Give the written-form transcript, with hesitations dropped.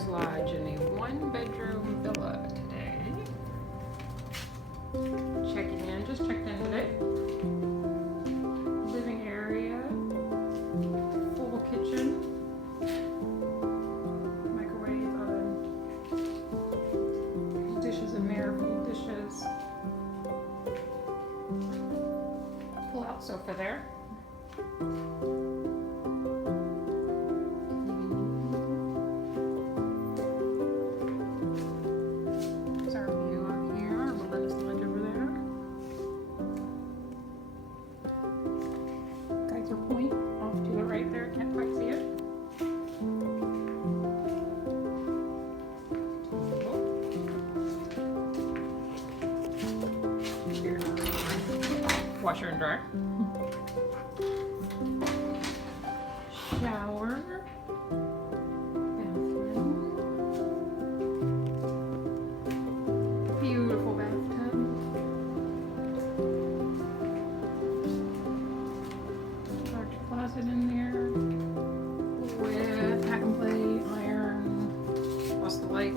Farmers Lodge in a one-bedroom villa today. Checking in, just checked in today. Living area, full kitchen, microwave, oven, dishes in there, food dishes. Pull out sofa there. There's our view up here, Melinda's lunch over there. Geyser Point off to the right there, can't quite see it. Here. Washer and dryer. Shower. Bathroom. Beautiful bathtub. Large closet in there with pack and play, iron, plus the light.